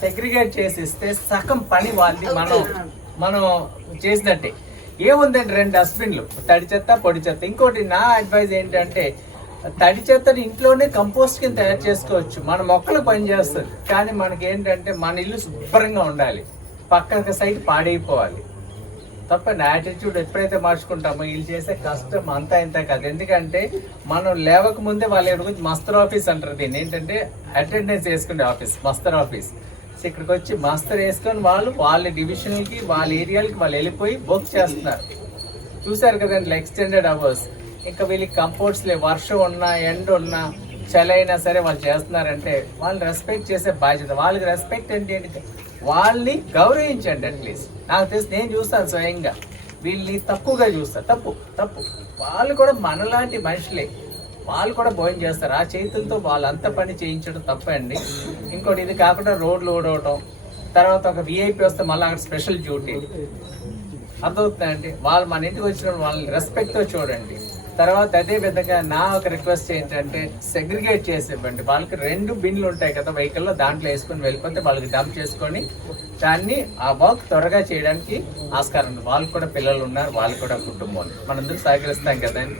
Segregate చేసి ఇస్తే సగం పని వాళ్ళది మనం చేసినట్టే. ఏముందండి, 2 డస్ట్బిన్లు, తడి చెత్త పొడి చెత్త. ఇంకోటి నా అడ్వైజ్ ఏంటంటే తడి చెత్తని ఇంట్లోనే కంపోస్ట్ కింద తయారు చేసుకోవచ్చు. మన మొక్కలు పనిచేస్తుంది, కానీ మనకి ఏంటంటే మన ఇల్లు శుభ్రంగా ఉండాలి, పక్కన సైడ్ పాడైపోవాలి. తప్పని యాటిట్యూడ్ ఎప్పుడైతే మార్చుకుంటామో వీళ్ళు చేసే కష్టం అంతా ఇంత కాదు. ఎందుకంటే మనం లేవక ముందే వాళ్ళ గురించి మస్తర్ ఆఫీస్ అంటారు. దీన్ని ఏంటంటే అటెండెన్స్ వేసుకునే ఆఫీస్, మస్తర్ ఆఫీస్. ఇక్కడికి వచ్చి మస్తర్ వేసుకొని వాళ్ళ డివిజన్కి, వాళ్ళ ఏరియాలకి వాళ్ళు వెళ్ళిపోయి వర్క్ చేస్తున్నారు. చూసారు కదండి, ఎక్స్టెండెడ్ అవర్స్. ఇంకా వీళ్ళకి కంపోర్ట్స్ వర్షం ఉన్నా ఎండ ఉన్నా చలి అయినా సరే వాళ్ళు చేస్తున్నారంటే వాళ్ళని రెస్పెక్ట్ చేసే బాధ్యత. వాళ్ళకి రెస్పెక్ట్ ఏంటి, వాళ్ళని గౌరవించండి. అట్లీస్ట్ నాకు తెలిసి నేను చూస్తాను స్వయంగా, వీళ్ళని తక్కువగా చూస్తారు. తప్పు. వాళ్ళు కూడా మనలాంటి మనుషులే, వాళ్ళు కూడా భోజనం చేస్తారు. ఆ చేతులతో వాళ్ళంతా పని చేయించడం తప్పండి. ఇంకోటి ఇది కాకుండా రోడ్లు ఊడవటం, తర్వాత ఒక విఐపి వస్తే మళ్ళీ అక్కడ స్పెషల్ డ్యూటీ. అర్థమవుతుందండి. వాళ్ళు మన ఇంటికి వచ్చిన వాళ్ళని రెస్పెక్ట్తో చూడండి. తర్వాత అదే విధంగా నా ఒక రిక్వెస్ట్ ఏంటంటే సెగ్రిగేట్ చేసి ఇవ్వండి. వాళ్ళకి 2 బిన్లు ఉంటాయి కదా వెహికల్లో, దాంట్లో వేసుకొని వెళ్ళిపోతే వాళ్ళకి డంప్ చేసుకొని దాన్ని ఆ వర్క్ త్వరగా చేయడానికి ఆస్కారం ఉంది. వాళ్ళు కూడా పిల్లలు ఉన్నారు, వాళ్ళు కూడా కుటుంబం, మనందరూ సహకరిస్తాం కదండి.